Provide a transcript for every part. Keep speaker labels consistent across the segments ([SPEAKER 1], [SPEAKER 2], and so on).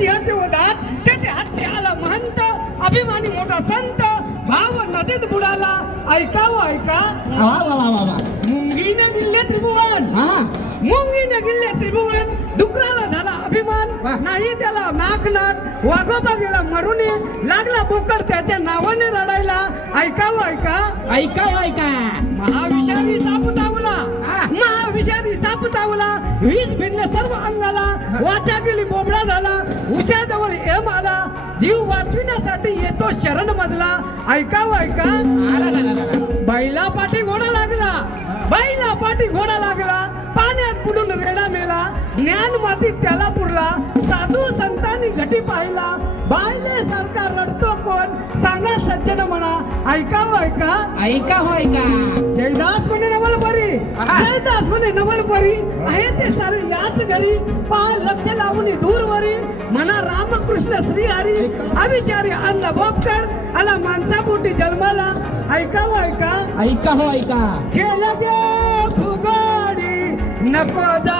[SPEAKER 1] सिंहाचे वदात त्याचे हत्ती आला महंत अभिमानी मोठा संत भाव नदीत बुडाला ऐकावं ऐका.
[SPEAKER 2] वा वा वा वा वा.
[SPEAKER 1] मुंगीने गिल्ले त्रिभुवन.
[SPEAKER 2] हा.
[SPEAKER 1] मुंगीने गिल्ले त्रिभुवन. डुकराला झाला. अभिमान. नाही त्याला नाक नाक. वाघोबा गेला मरुनी. लागला बोकड त्याच्या नावाने रडायला. ऐकावं ऐका.
[SPEAKER 2] ऐका हो, ऐका.
[SPEAKER 1] महाविषारी साप चावला. महाविषारी साप चावला वीज भिडले सर्व अंगाला. वाचा गेली बोबडा. झाला उशाजवळ एम आला जीव वाचविण्यासाठी येतो शरण मजला ऐकाव ऐका.
[SPEAKER 2] आला
[SPEAKER 1] बैला पाठी घोडा लागला. बैला पाठी घोडा लागला. पाण्यात बुडून रेडा मेला. ज्ञान मातीत त्याला पुरला. संतांनी घटी पाहिला? बायले सरकार रडतो कोण? सांगा सज्जन म्हणा. ऐकावं ऐका.
[SPEAKER 2] ऐका हो ऐका.
[SPEAKER 1] जयदास म्हणे नवल परी. जयदास म्हणे नवल परी आहे ते सारे याच घरी. पा लक्ष लावून दूरवरी म्हणा रामकृष्ण श्रीहरी. अविचारी अन्न भोक्तर आला माणसापोटी जन्माला. ऐकावं ऐका.
[SPEAKER 2] ऐका हो ऐका.
[SPEAKER 1] गेलं गे फुगाडी. नको जाऊ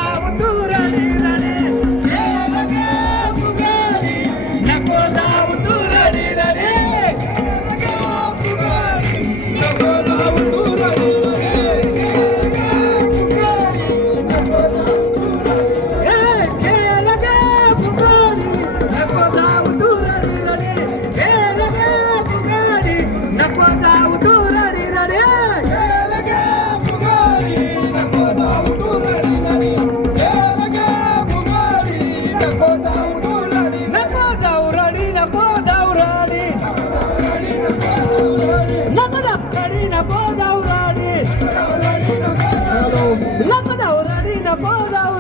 [SPEAKER 1] नको जाऊ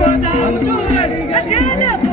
[SPEAKER 1] गडी खेळ गे फुगाडी